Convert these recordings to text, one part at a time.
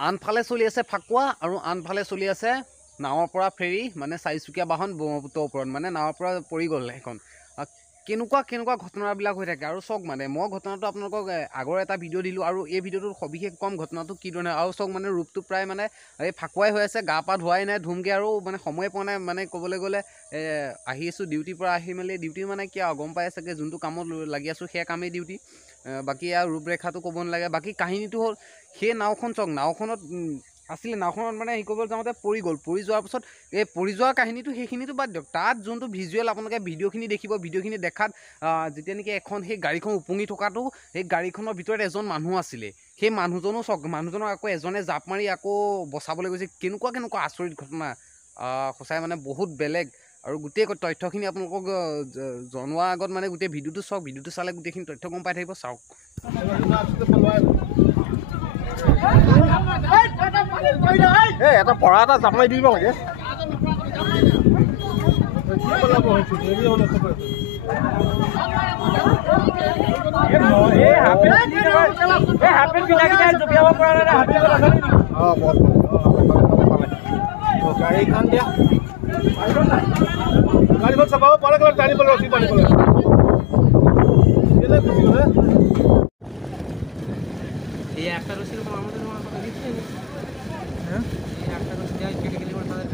আনফালে চলি আছে ফাকুৱা আৰু আনফালে চলি আছে নাৱৰ পৰা ফেৰী মানে চাৰিচুকীয়া বাহন ব্ৰহ্মপুত্ৰৰ ওপৰত মানে নাৱৰ পৰা পৰি গ'ল এখন কেনেকুৱা ঘটনাবিলাক হৈ থাকে আৰু চাওক মানে মই ঘটনাটো আপোনালোকক আগৰ এটা ভিডিঅ' দিলোঁ আৰু এই ভিডিঅ'টোত সবিশেষ কম ঘটনাটো কি ধৰণে আৰু চাওক মানে ৰূপটো প্ৰায় মানে এই ফাকুৱাই হৈ আছে গা পা ধোৱাই নাই ধুমকৈ আৰু মানে সময় পোৱা নাই মানে ক'বলৈ গ'লে আহি আছোঁ ডিউটিৰ পৰা আহি মেলি ডিউটি মানে কি আৰু গম পাই চাগে যোনটো কামত লাগি আছোঁ সেই কামেই ডিউটি বাকী আৰু ৰূপৰেখাটো ক'ব নালাগে বাকী কাহিনীটো হ'ল সেই নাওখন চাওক নাওখনত আছিলে নাওখনত মানে হেৰি কৰিবলৈ যাওঁতে পৰি গ'ল পৰি যোৱাৰ পাছত এই পৰি যোৱা কাহিনীটো সেইখিনিতো বাদ দিয়ক তাত যোনটো ভিজুৱেল আপোনালোকে ভিডিঅ'খিনি দেখিব ভিডিঅ'খিনি দেখাত যেতিয়া নেকি এখন সেই গাড়ীখন উপঙি থকাটো সেই গাড়ীখনৰ ভিতৰত এজন মানুহ আছিলে সেই মানুহজনো চাওক মানুহজনক আকৌ এজনে জাপ মাৰি আকৌ বচাবলৈ গৈছে কেনেকুৱা আচৰিত ঘটনা সঁচাই মানে বহুত বেলেগ আৰু গোটেই তথ্যখিনি আপোনালোকক জনোৱাৰ আগত মানে গোটেই ভিডিঅ'টো চাওক ভিডিঅ'টো চালে গোটেইখিনি তথ্য গম পাই থাকিব চাওক এটা পঢ়া এটা জাপ মাৰি দিব লাগে গাড়ীখন দিয়া গাড়ীখন চাব পাৰে টানি পেলাই ৰখি পানী পেলাই গুচি গ'লে এই একটা রসির আমাদের কথা দিচ্ছি হ্যাঁ এই একটা রসি দেয় কেটে কেটে তাদের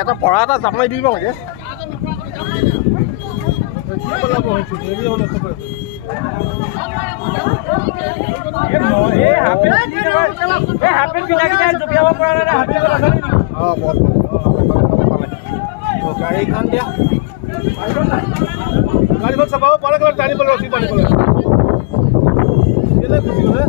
এটা পঢ়া এটা জাপ মাৰি দিব লাগে গাড়ীখন দিয়া গাড়ীখন চাব পাৰে টানি পেলাই ৰখি পানী পেলাই গুচি গ'লে